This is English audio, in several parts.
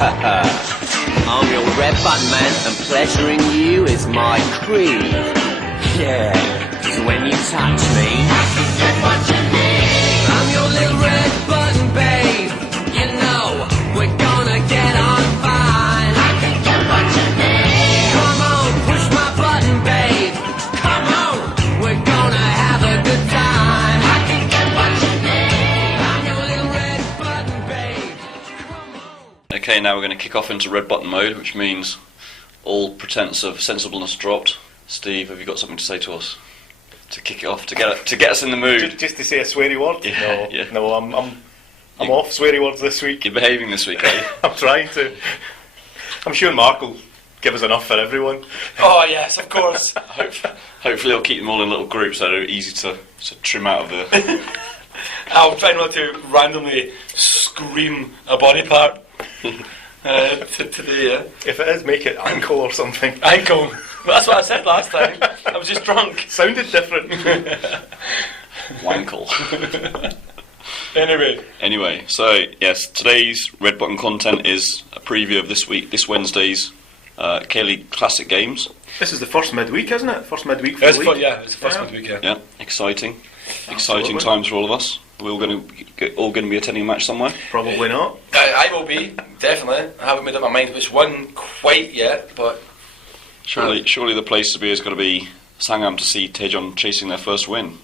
I'm your red button man, and pleasuring you is my creed. Yeah, 'cause when you touch me, I can get what you need. I'm your little red button babe. You know, we're gonna get on fine. I can get what you need. Come on, push my button babe. Come on, we're gonna have a good time. I can get what you need. I'm your little red button babe. Come on. Okay, now we're going to kick off into red button mode, which means all pretense of sensibleness dropped. Steve, have you got something to say to us to kick it off, to get us in the mood? Just to say a sweary word? Yeah, No, I'm off sweary words this week. You're behaving this week, are you? I'm trying to. I'm sure Mark will give us enough for everyone. Oh yes, of course. Hopefully, I'll keep them all in little groups that are easy to trim out of the. I'll try not to randomly scream a body part today. Yeah. If it is, make it ankle or something. Ankle. Well, that's what I said last time. I was just drunk. Sounded different. Wankle. Anyway, so yes, today's red button content is a preview of this Wednesday's K-League Classic games. This is the first midweek, isn't it? First midweek for the league. it's the first midweek. Yeah. Yeah, exciting Absolutely. times for all of us. We're all going to be attending a match somewhere. Probably not. I will be, definitely. I haven't made up my mind which one quite yet, but Surely the place to be is going to be Sangam to see Daejeon chasing their first win.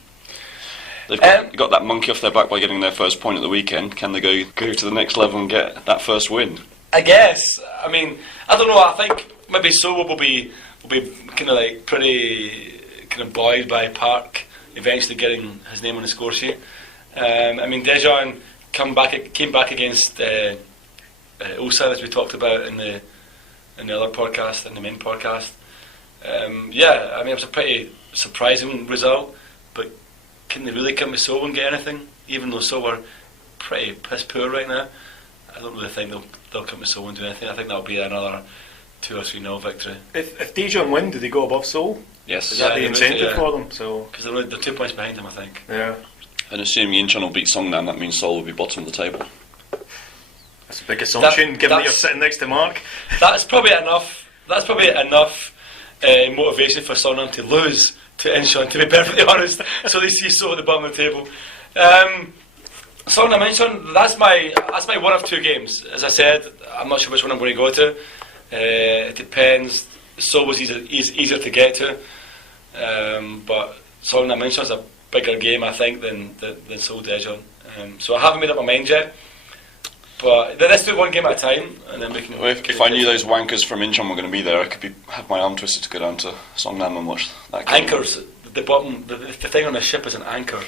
They've got that monkey off their back by getting their first point at the weekend. Can they go to the next level and get that first win? I guess. I mean, I don't know. I think maybe Seoul will be kind of like pretty kind of buoyed by Park eventually getting his name on the score sheet. I mean, Daejeon came back against Ulsan, as we talked about in the other podcast, in the main podcast. I mean, it was a pretty surprising result, but can they really come to Seoul and get anything? Even though Seoul are pretty piss poor right now, I don't really think they'll come to Seoul and do anything. I think that'll be another 2 or 3-0 victory. If Daejeon win, do they go above Seoul? Yes. Is that the incentive for them? So because they're 2 points behind them, I think. Yeah. And assuming Incheon will beat Songnam, that means Seoul will be bottom of the table. That's a big assumption, given that you're sitting next to Mark. That's probably enough. That's probably enough motivation for Songnam to lose to Incheon, to be perfectly honest. So they see Seoul at the bottom of the table. Songnam Incheon, that's my one of 2 games. As I said, I'm not sure which one I'm going to go to. It depends. Seoul was easier to get to, but Songnam Incheon's a bigger game, I think, than Seoul Daejeon. So I haven't made up my mind yet. But let's do one game at a time, and then we can. If I knew those wankers from Incheon were going to be there, I could have my arm twisted to go down to Songnam and watch that game. Anchors. The bottom, the thing on the ship is an anchor.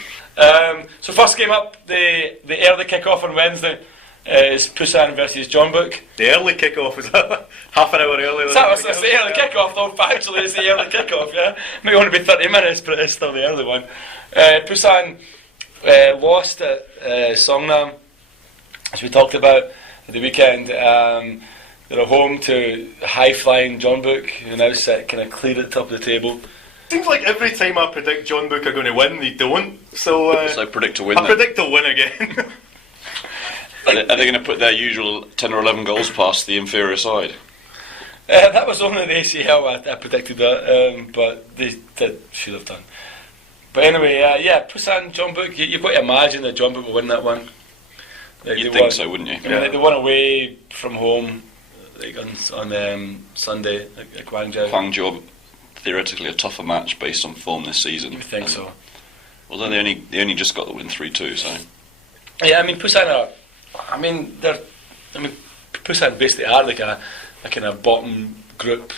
So first game up, the early kick-off on Wednesday is Busan versus Jeonbuk. The early kick-off is half an hour earlier. It's the early kick-off, though. Factually, it's the early kick-off. Yeah, may only be 30 minutes, but it's still the early one. Busan lost at Songnam, as we talked about at the weekend. They're home to high-flying Jeonbuk, who now sit kind of clear at the top of the table. Seems like every time I predict Jeonbuk are going to win, they don't. So predict to win. I predict they'll win again. Are they going to put their usual 10 or 11 goals past the inferior side? That was only the ACL I predicted that, but they should have done. But anyway, Busan, Jeonbuk, you've got to imagine that Jeonbuk will win that one. You'd think so, wouldn't you? I mean, they won away from home on Sunday at Gwangju. Gwangju, theoretically a tougher match based on form this season. You think so? Although they only just got the win 3-2, so. Yeah, I mean, Busan Busan basically are like a kind of bottom group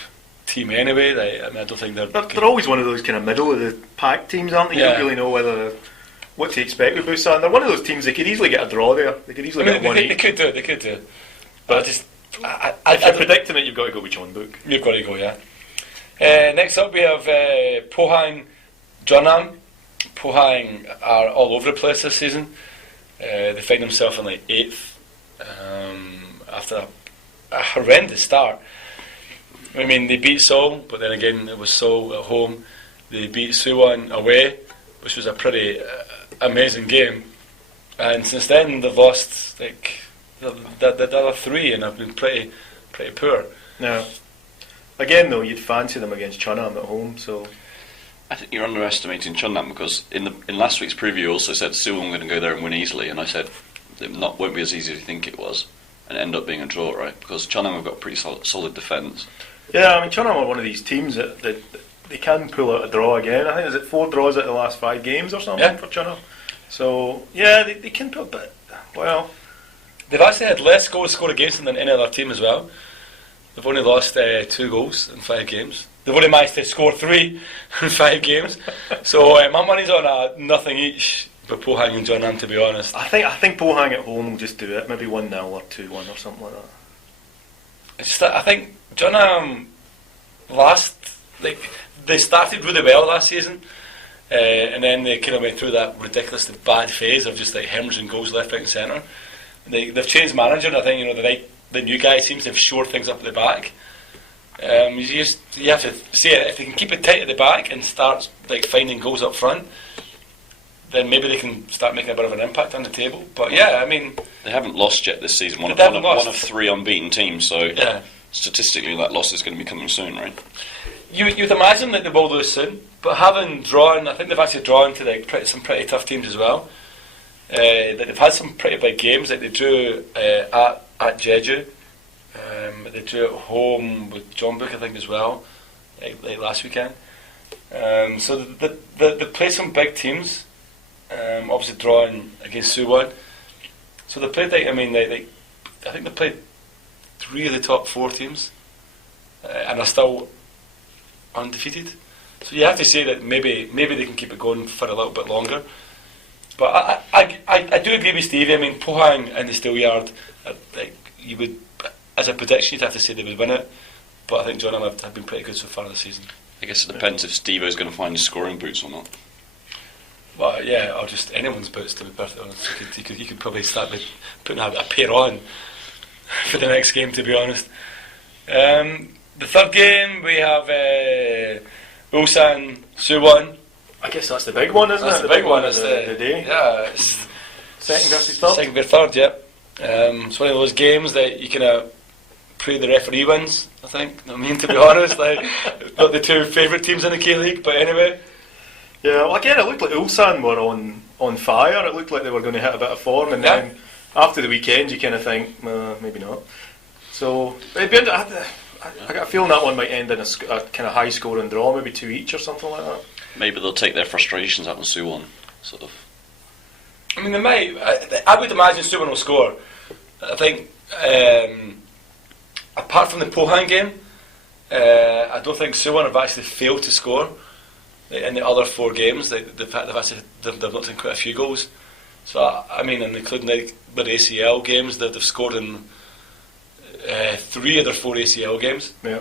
team anyway. I don't think they're always one of those kind of middle of the pack teams, aren't they? You don't really know what to expect with Busan. They're one of those teams, they could easily get a draw there. They could easily get one. They could do. But if you're predicting it, you've got to go with Jeonbuk. You've got to go, yeah. Next up we have Pohang Jeonnam. Pohang are all over the place this season. They find themselves in like 8th after a horrendous start. I mean, they beat Seoul, but then again it was Seoul at home. They beat Suwon away, which was a pretty amazing game. And since then they've lost like the other three, and have been pretty poor. No. Again, though, you'd fancy them against Chunham at home, so... I think you're underestimating Chunham, because in last week's preview you also said Suwon going to go there and win easily, and I said it won't be as easy as you think it was, and it ended up being a draw, right? Because Chunham have got pretty solid defence. Yeah, I mean, Chunham are one of these teams that they can pull out a draw again. I think, is it 4 draws out of the last 5 games or something for Chunham? So, yeah, they can put a bit... Well... They've actually had less goals scored against them than any other team as well. They've only lost 2 goals in 5 games. They've only managed to score 3 in 5 games. So my money's on a nothing each for Pohang and Jeonnam, to be honest. I think Pohang at home will just do it. Maybe 1-0 or 2-1 or something like that. It's just that I think Jeonnam they started really well last season, and then they kind of went through that ridiculously bad phase of just like hemorrhaging goals left, right, and centre. They've changed manager, and I think the new guy seems to have shored things up at the back. You have to see it. If they can keep it tight at the back and start like finding goals up front, then maybe they can start making a bit of an impact on the table. But yeah, I mean, they haven't lost yet this season. One of 3 unbeaten teams. So statistically, that loss is going to be coming soon, right? You'd imagine that they will lose soon, but having drawn, I think they've actually drawn to some pretty tough teams as well. They've had some pretty big games. Like they drew at Jeju. They drew at home with Jeonbuk, I think, as well, like last weekend. So they played some big teams. Obviously drawing against Suwon. So they played I think they played 3 of the top 4 teams, and are still undefeated. So you have to say that maybe they can keep it going for a little bit longer. But I do agree with Stevie. I mean, Pohang and the Steelyard, you would, as a prediction, you'd have to say they would win it. But I think Jeonnam have been pretty good so far this season. I guess it depends if Steve-O's going to find his scoring boots or not. Well, yeah, or just anyone's boots, to be perfectly honest. You could probably start by putting a pair on for the next game, to be honest. The third game, we have Ulsan Suwon. I guess that's the big one, isn't it? That's the big one. It's the day. Yeah, it's second versus third. Second versus third, yeah. It's one of those games that you kind of pray the referee wins, I think. I mean, to be honest, not the 2 favourite teams in the K-League, but anyway. Yeah, well, again, it looked like Ulsan were on fire. It looked like they were going to hit a bit of form, and then after the weekend, you kind of think, maybe not. So it'd be I got a feeling that one might end in a kind of high-scoring draw, maybe 2 each or something like that. Maybe they'll take their frustrations out on Suwon, sort of. I mean, they might. I would imagine Suwon will score. I think, apart from the Pohang game, I don't think Suwon have actually failed to score in the other 4 games. They've knocked in quite a few goals. So I mean, and including their ACL games, they've scored in 3 of their 4 ACL games. Yeah.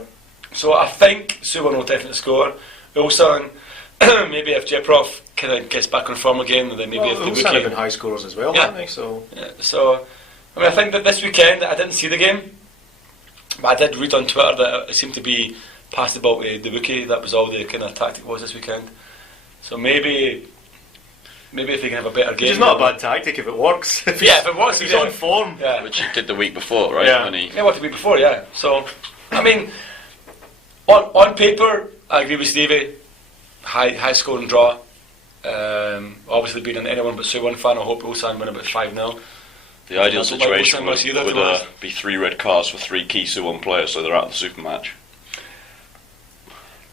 So I think Suwon will definitely score. Ulsan, maybe if Jeprov kind of gets back on form again, then maybe if the Ulsan have been high scorers as well, haven't they? So I mean, I think that this weekend I didn't see the game, but I did read on Twitter that it seemed to be passed about the Wookiee. That was all the kind of tactic was this weekend. So maybe if they can have a better game. Which is not a bad tactic if it works. If it works, he's on form. Yeah. Which he did the week before, right? Yeah. What the week before, yeah. So, I mean, on paper, I agree with Stevie. High scoring draw. Obviously, being an anyone but Suwon fan, I hope Ulsan win about 5-0. The ideal situation would be 3 red cards for 3 key Suwon players, so they're out of the super match.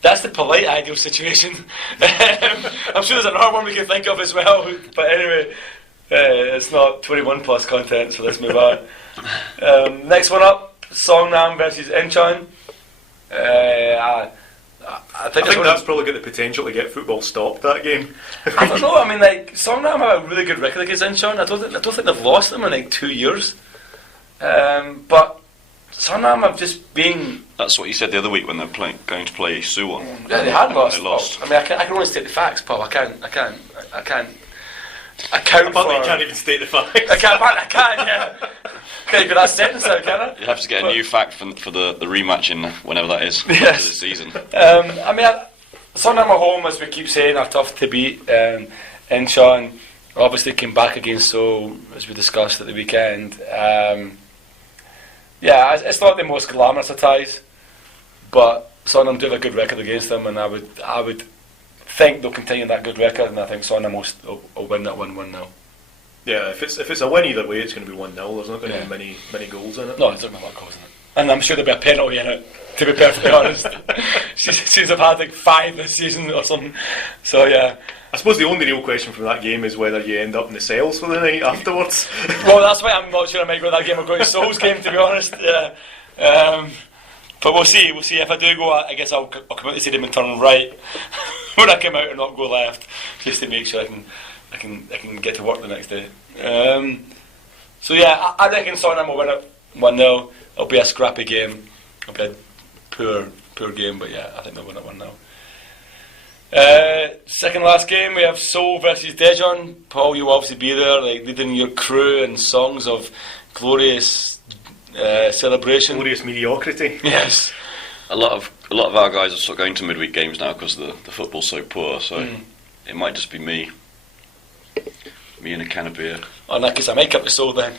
That's the polite ideal situation. I'm sure there's another one we can think of as well. But anyway, it's not 21 plus content, so let's move on. Next one up, Songnam versus Incheon. I think that's probably got the potential to get football stopped, that game. I don't know. I mean, Songnam have a really good record against Incheon. I don't think they've lost them in 2 years. But Songnam have just been. That's what you said the other week when they're going to play Suwon. Yeah, they had lost. They lost. I mean, I can only state the facts, Paul. I can't account Apparently for. you can't even state the facts. I can't. Yeah. Can't get that sentence out, can I? You have to get a new fact for the rematch in whenever that is Yes. after the season. I mean, Songnam at home, as we keep saying, are tough to beat. Incheon, obviously came back against Seoul, as we discussed at the weekend. It's not the most glamorous of ties, but Sonam do have a good record against them, and I would think they'll continue that good record, and I think Sonam will win that 1-1 Yeah, if it's a win either way, it's going to be 1-0. There's not going to be many goals in it. No, there's not a lot of goals in it. And I'm sure there'll be a penalty in it, to be perfectly honest. She's have had like 5 this season or something. So yeah. I suppose the only real question from that game is whether you end up in the cells for the night afterwards. Well, that's why I'm not sure I might go to that game or go to Seoul's game, to be honest. Yeah. But we'll see. We'll see. If I do go, I guess I'll come out the stadium and turn right when I come out and not go left, just to make sure I can get to work the next day. So yeah, I reckon Sonam will win it 1-0. It'll be a scrappy game. It'll be a poor game, but yeah, I think they'll win it 1-0. Second last game, we have Seoul versus Daejeon. Paul, you'll obviously be there, like leading your crew in songs of glorious celebration, glorious mediocrity. Yes, a lot of our guys are sort of going to midweek games now because the football's so poor. So it might just be me and a can of beer. Oh, in that case, I might come to Seoul then.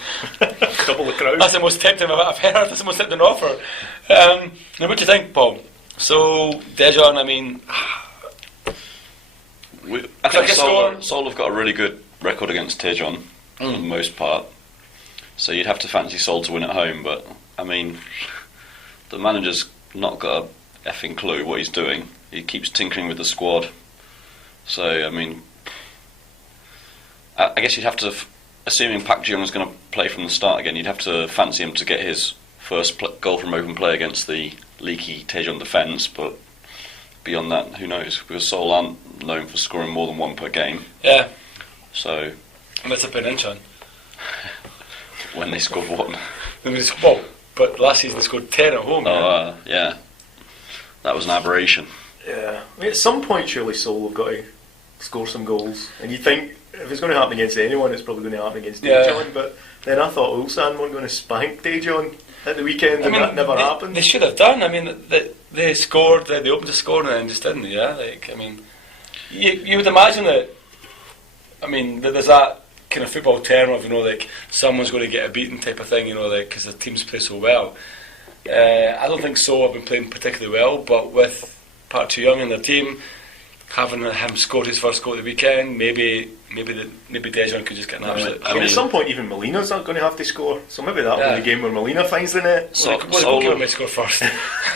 Double the crowd. That's the most tempting I've heard. That's the most tempting offer. Now, what do you think, Paul? So Daejeon, I mean, I think Seoul have got a really good record against Daejeon for the most part. So you'd have to fancy Seoul to win at home, but I mean, the manager's not got a effing clue what he's doing. He keeps tinkering with the squad. So I mean, I guess you'd have to, assuming Park Ji-young is going to play from the start again, you'd have to fancy him to get his first goal from open play against the leaky Daejeon defence, but beyond that, who knows? Because Seoul aren't known for scoring more than 1 per game. Yeah. So. And that's a been inch on. When they scored 1. But last season they scored 10 at home. Yeah. That was an aberration. Yeah. I mean, at some point, surely Seoul have got to score some goals. And you think, if it's going to happen against anyone, it's probably going to happen against Daejeon. But then I thought Ulsan were going to spank Daejeon at the weekend, and that never happened. They should have done. I mean, they scored, they opened to score and then just didn't, yeah? Like, I mean, you would imagine that, I mean, there's that kind of football term of, like, someone's going to get a beating type of thing, like, because the teams play so well. I don't think Seoul have been playing particularly well, but with Park Ji-young and their team, having him scored his first goal at the weekend, maybe Daejeon could just get an absolute. I mean, at some point, even Molina's not going to have to score, so maybe that'll be the game where Molina finds the net. Seoul may score first.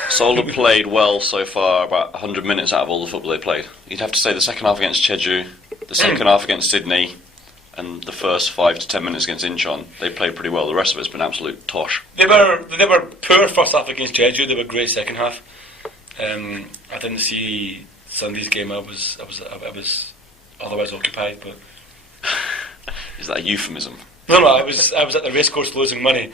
Seoul have played well so far, about 100 minutes out of all the football they played. You'd have to say the second half against Jeju, the second half against Sydney, and the first 5 to 10 minutes against Incheon. They played pretty well. The rest of it's been absolute tosh. They were poor first half against Jeju. They were great second half. I didn't see Sunday's game. I was otherwise occupied, but is that a euphemism? No, I was at the racecourse losing money,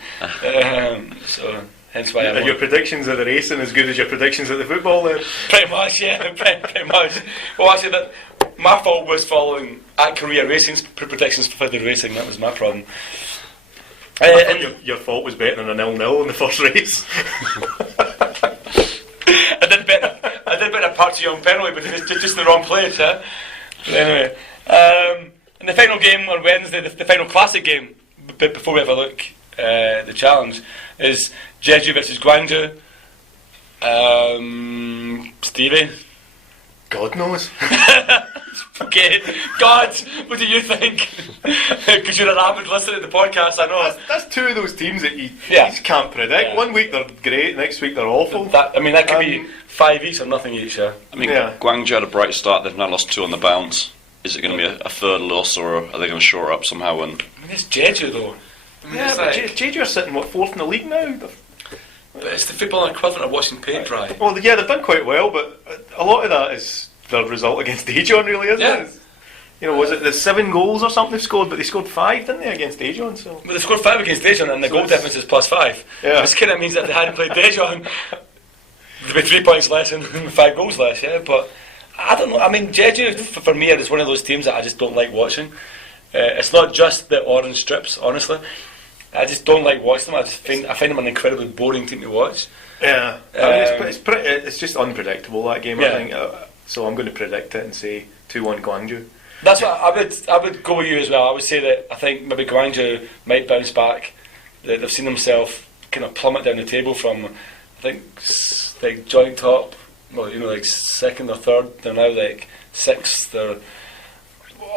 so hence why. Are your predictions of the racing as good as your predictions of the football then? Pretty much, yeah, pretty much. Well, actually, my fault was following at Korea Racing's predictions for the racing. That was my problem. I thought your fault was betting on a 0-0 in the first race. I did bet a Park Ji-young penalty, but it's just the wrong place, huh? But anyway, and the final game on Wednesday, the final classic game, before we have a look, the challenge, is Jeju versus Gwangju. Stevie? God knows. Okay, God, what do you think? Because you're an avid listener to the podcast, I know. That's two of those teams that you just can't predict. Yeah. 1 week they're great, next week they're awful. That could be 5 each or nothing each, yeah. I mean, Gwangju had a bright start, they've now lost 2 on the bounce. Is it going to be a third loss, or are they going to shore up somehow? I mean, it's Jeju though. But Jeju are sitting, 4th in the league now? But it's the football equivalent of watching paint dry. Well, yeah, they've done quite well, but a lot of that is the result against Daejeon, really, isn't it? Was it the 7 goals or something they've scored? But they scored 5, didn't they, against Daejeon? So. Well, they scored 5 against Daejeon, and the goal difference is +5. Yeah. Which kind of means that if they hadn't played Daejeon, there'd be 3 points less and 5 goals less. Yeah, but I don't know. I mean, Jeju for me is one of those teams that I just don't like watching. It's not just the orange strips, honestly. I just don't like watching them. I find them an incredibly boring team to watch. Yeah, it's just unpredictable, that game. I think. So I'm going to predict it and say 2-1 Gwangju. That's what I would go with you as well. I would say that I think maybe Guangzhou might bounce back. They've seen themselves kind of plummet down the table from, I think, like joint top, well, like second or third. They're now like sixth. They're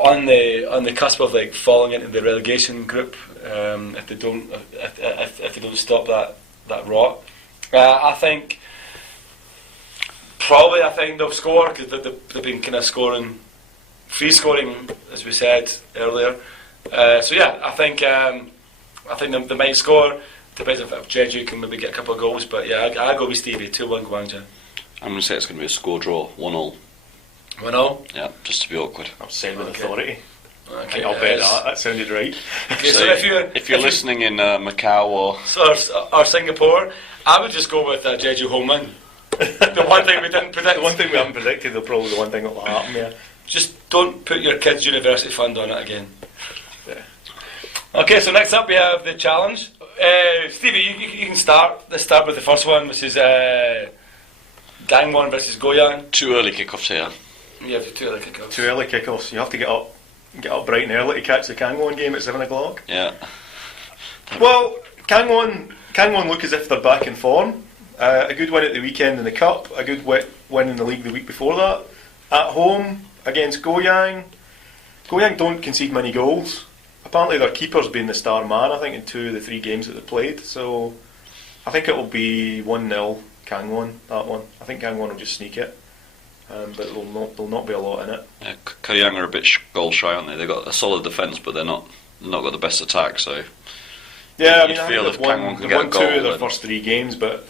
on the cusp of like falling into the relegation group if they don't stop that rot. I think they'll score because they've been kind of free scoring, as we said earlier. So yeah, I think they might score. Depends if Jeju can maybe get a couple of goals, but yeah, I go with Stevie. 2-1 Guangzhou. I'm going to say it's going to be a score draw, 1-1. 1-0? Yeah, just to be awkward. I'm saying with authority. Okay, I'll bet that sounded right. Okay, so if you're listening in Macau or Singapore, I would just go with Jeju home win. The one thing we didn't predict. The one thing we haven't predicted, though, probably the one thing that will happen, yeah. Just don't put your kids' university fund on it again. Yeah. Okay, so next up we have the challenge. Stevie, you can start. Let's start with the first one, which is Gangwon versus Goyang. Too early kickoffs here. Yeah, too early kickoffs. Too early kickoffs. You have to get up bright and early to catch the Gangwon game at 7 o'clock. Yeah. Well, Gangwon look as if they're back in form. A good win at the weekend in the Cup, a good win in the league the week before that. At home against Goyang. Goyang don't concede many goals. Apparently their keeper's been the star man, I think, in 2 of the 3 games that they played. So I think it will be 1-0 Gangwon, that one. I think Gangwon will just sneak it. But there'll not be a lot in it. Yeah, Goyang are a bit goal shy, aren't they? They've got a solid defence, but they're not got the best attack, so... Yeah, I mean, I feel think if they've Gangwon can get won a 2 goal, of their then- first 3 games, but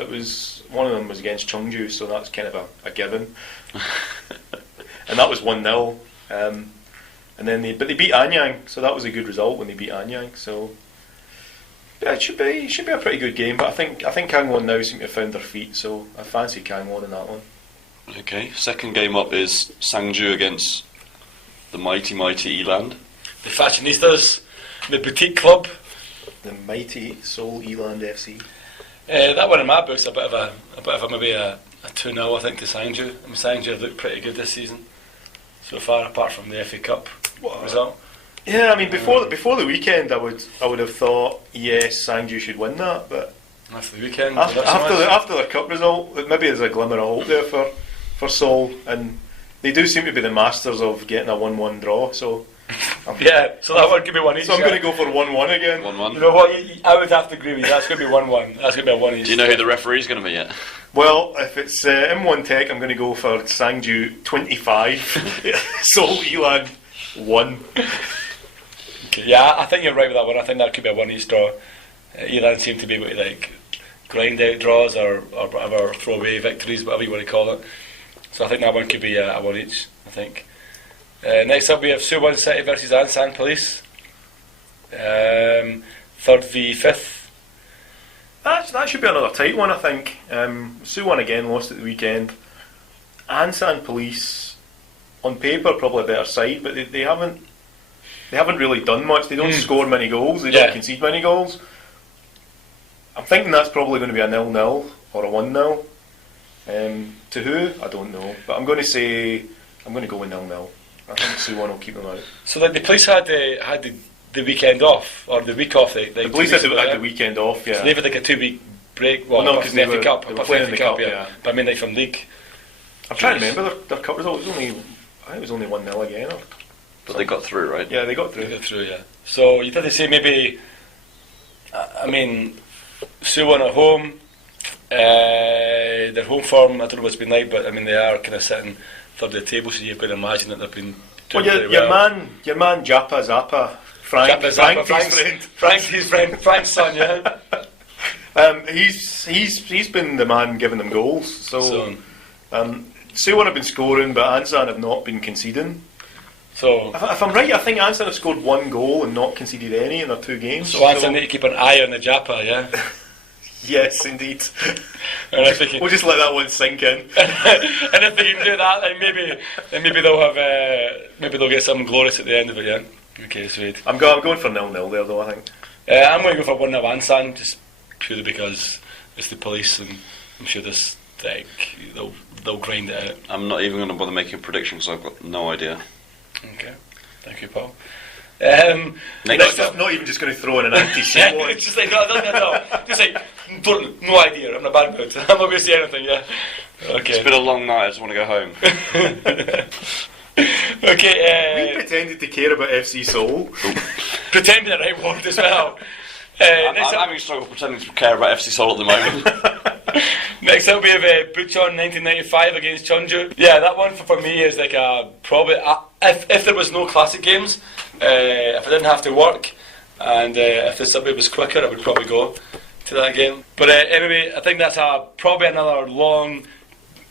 one of them was against Cheongju, so that's kind of a given. And that was 1-0. And then they beat Anyang, so that was a good result when they beat Anyang. So yeah, it should be a pretty good game. But I think Gangwon now seem to have found their feet, so I fancy Gangwon in that one. Okay, second game up is Sangju against the mighty Eland. The Fashionistas, the boutique club. The mighty Seoul Eland FC. That one in my book's a bit of a maybe a 2-0, I think, to Sangju. I mean, Sangju have looked pretty good this season so far, apart from the FA Cup result. Yeah, I mean before the weekend, I would have thought yes, Sangju should win that, but after the weekend, after their cup result, maybe there's a glimmer of hope there for Seoul, and they do seem to be the masters of getting a 1-1 draw. So yeah, so that one could be 1 each. So I'm going to go for 1-1 again. 1-1. You know what? I would have to agree with you. That's going to be 1-1. That's going to be a 1 each. Do you know who the referee's going to be yet? Well, if it's M1 Tech, I'm going to go for Sangju 25, Seoul Eland 1. Okay, yeah, I think you're right with that one. I think that could be a 1 each draw. Eland seem to be able to like grind out draws or whatever, throw away victories, whatever you want to call it. So I think that one could be a 1 each, I think. Next up we have Suwon City versus Ansan Police. 3rd v 5th. That should be another tight one, I think. Suwon again lost at the weekend. Ansan Police, on paper, probably a better side, but they haven't really done much. They don't score many goals. They don't concede many goals. I'm thinking that's probably going to be a 0-0 or a 1-0. To who? I don't know. But I'm going to go with 0-0. I think Suwon will keep them out. So like the police had the weekend off, or the week off. The police had the weekking off, yeah. So they've had like a 2-week break. Well, no, because they were Cup, playing in the Cup, yeah. But I mean, like from league. I'm trying to remember their cup result. I think it was only 1-0 again. But they got through, right? Yeah, they got through. They got through, yeah. So you did to say maybe. I mean, Suwon at home. Their home form, I don't know what it's been like, but I mean they are kind of sitting third of the table, so you've got to imagine that they've been doing very well. Your man Japa Zappa, Frank's friend, Frank's son, yeah. He's been the man giving them goals. So Suwon have been scoring, but Ansan have not been conceding. So if I'm right, I think Ansan have scored 1 goal and not conceded any in their 2 games. So Ansan need to keep an eye on the Japa, yeah. Yes, indeed. We'll just let that one sink in. And if they can do that, then maybe they'll have maybe they'll get something glorious at the end of it. Yeah. Okay, sweet. I'm going for 0-0 there, though. I think. I'm going to go for 1-0 Ansan, just purely because it's the police, and I'm sure this they'll grind it out. I'm not even going to bother making a prediction because I've got no idea. Okay. Thank you, Paul. Not even just going to throw in an anti-C one. It's just like, no. Just like, no idea, I'm in a bad mood. I'm not going to say anything, yeah. Okay. It's been a long night, I just want to go home. Okay. We pretended to care about FC Seoul. Pretending the right word as well. I'm having struggle pretending to care about FC Seoul at the moment. Next up we have Bucheon 1995 against Jeonju. Yeah, that one for me is like probably if there was no classic games, if I didn't have to work, and if the subway was quicker, I would probably go to that game. But anyway, I think that's probably another long,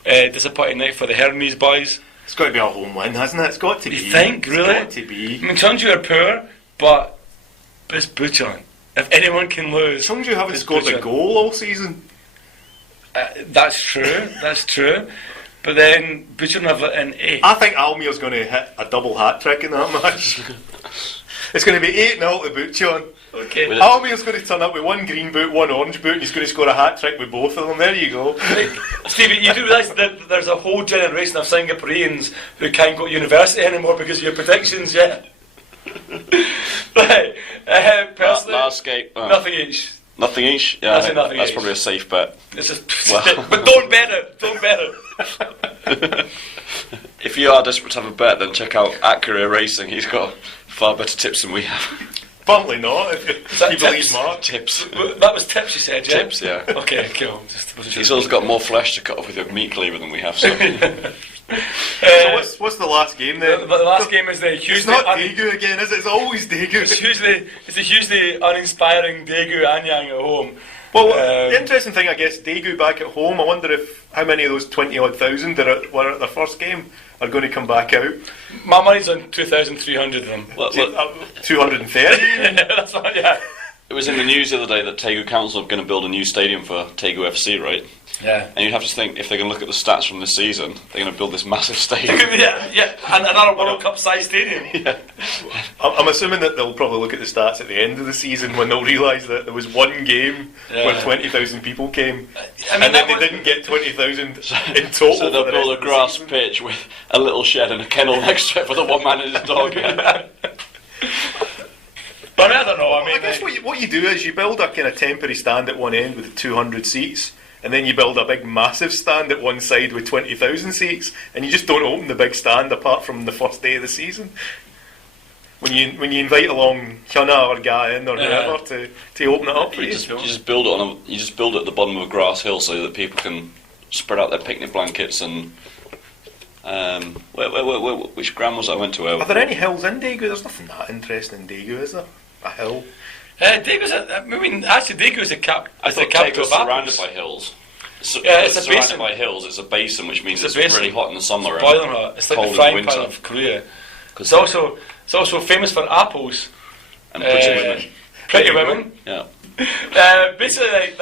disappointing night for the Hermes boys. It's got to be a home win, hasn't it? It's got to be. You think, really? It's got to be. I mean, Jeonju are poor, but it's Bucheon. If anyone can lose, Jeonju haven't scored a goal all season. That's true. That's true. But then Bucheon have let in 8. I think Almir's going to hit a double hat trick in that match. It's going to be 8-0 to Bucheon. Okay. Almir's going to turn up with one green boot, one orange boot, and he's going to score a hat trick with both of them. There you go. Stevie, you do realise that there's a whole generation of Singaporeans who can't go to university anymore because of your predictions, yeah? Right. Personally, last game. nothing each. Nothing each? Yeah, nothing that's each. probably a safe bet. It's just, but don't bet it. Don't bet it. If you are desperate to have a bet, then check out Acura Racing. He's got far better tips than we have. Apparently not, if you believe Mark. Tips. That was tips, you said, yeah? Tips, yeah. Okay, cool. He's also got more flesh to cut off with your meat cleaver than we have, so. So what's the last game then? The last game is the hugely... It's not Daegu again, is it? It's always Daegu. It's a hugely uninspiring Daegu Anyang at home. Well, the interesting thing, I guess, Daegu back at home, I wonder if how many of those 20-odd thousand that were at their first game are going to come back out. My money's on 2,300 of them. 230? That's what, yeah. It was in the news the other day that Daegu Council are going to build a new stadium for Daegu FC, right? Yeah. And you'd have to think, if they're going to look at the stats from this season, they're going to build this massive stadium. yeah, and another World Cup size stadium. Yeah. I'm assuming that they'll probably look at the stats at the end of the season when they'll realise that there was one game where 20,000 people came, and then they didn't get 20,000 in total. So they'll build a grass pitch with a little shed and a kennel next to it for the one man and his dog. But I don't know. I guess what you do is you build a kind of temporary stand at one end with 200 seats, and then you build a big massive stand at one side with 20,000 seats, and you just don't open the big stand apart from the first day of the season. When you invite along Hyuna or Ga-in or whoever to open it up for you. You just build it at the bottom of a grass hill so that people can spread out their picnic blankets and. Which ground was I went to? Are there any hills in Daegu? There's nothing that interesting in Daegu, is there? A hill? Daegu's Daegu's the capital of surrounded by hills. It's a basin. Surrounded by hills. It's a basin, which means it's basin. really hot in the summer. Boiling hot. It's like the frying pan of Korea. It's also famous for apples and pretty women. Pretty women. Yeah. Basically, like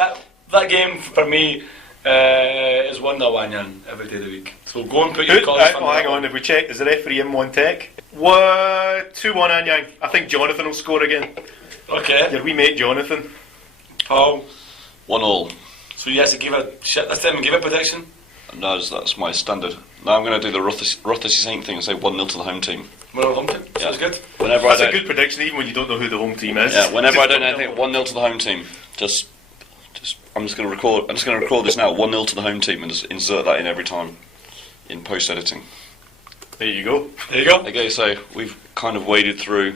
that game for me is 1-0 Anyang every day of the week. So go and put your college fund. Hang on, if we check, is the referee in Montec? 2-1 Anyang. I think Jonathan will score again. Okay. Your wee mate Jonathan. Paul. 1-1. So you has to give a shit this time and give a prediction? No, that's my standard. Now I'm going to do the Rothesay Saint thing and say 1-0 to the home team. 1-0 home team? Sounds good. That's a good prediction, even when you don't know who the home team is. Yeah, whenever I don't know anything, 1-0 to the home team. I'm just going to record this now. 1-0 to the home team and just insert that in every time in post editing. There you go. Okay, so we've kind of waded through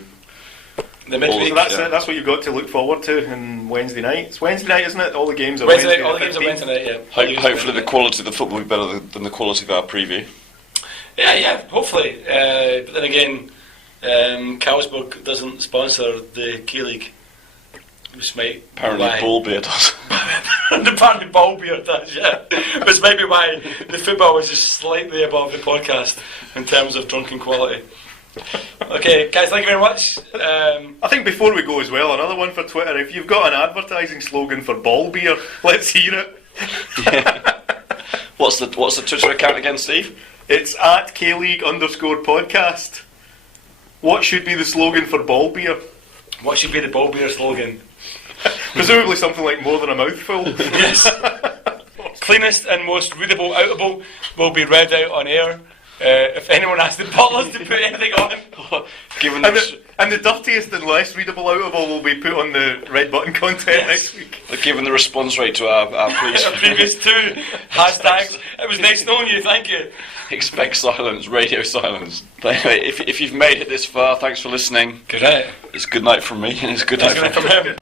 the midweek. So that's it. That's what you've got to look forward to on Wednesday night. It's Wednesday night, isn't it? All the games are Wednesday. All the games are Wednesday night. Yeah. Hopefully, the quality of the football will be better than the quality of our preview. Yeah. Hopefully, but then again, Carlsberg doesn't sponsor the K League. Which might apparently Ballbeer does. Apparently Ballbeer does, yeah. Which might be why the football is just slightly above the podcast in terms of drunken quality. Okay, guys, thank you very much. I think before we go as well, another one for Twitter. If you've got an advertising slogan for Ballbeer, let's hear it. Yeah. What's the Twitter account again, Steve? It's at @KLeague_podcast. What should be the slogan for Ballbeer? What should be the Ballbeer slogan? Presumably something like more than a mouthful. Yes. Cleanest and most readable outable will be read out on air. if anyone asked the butlers to put anything on. Given and the dirtiest and less readable out of all will be put on the red button content next week. Given the response rate to our previous two hashtags, it was nice knowing you, thank you. Expect silence, radio silence. But anyway, if you've made it this far, thanks for listening. Good night. It's good night from me, and it's good night from him.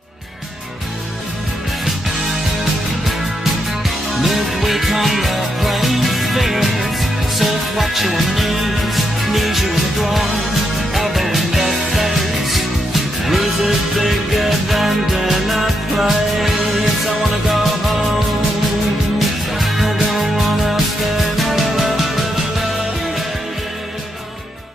Midweek on the playing fields, surf watch you on the knees you in the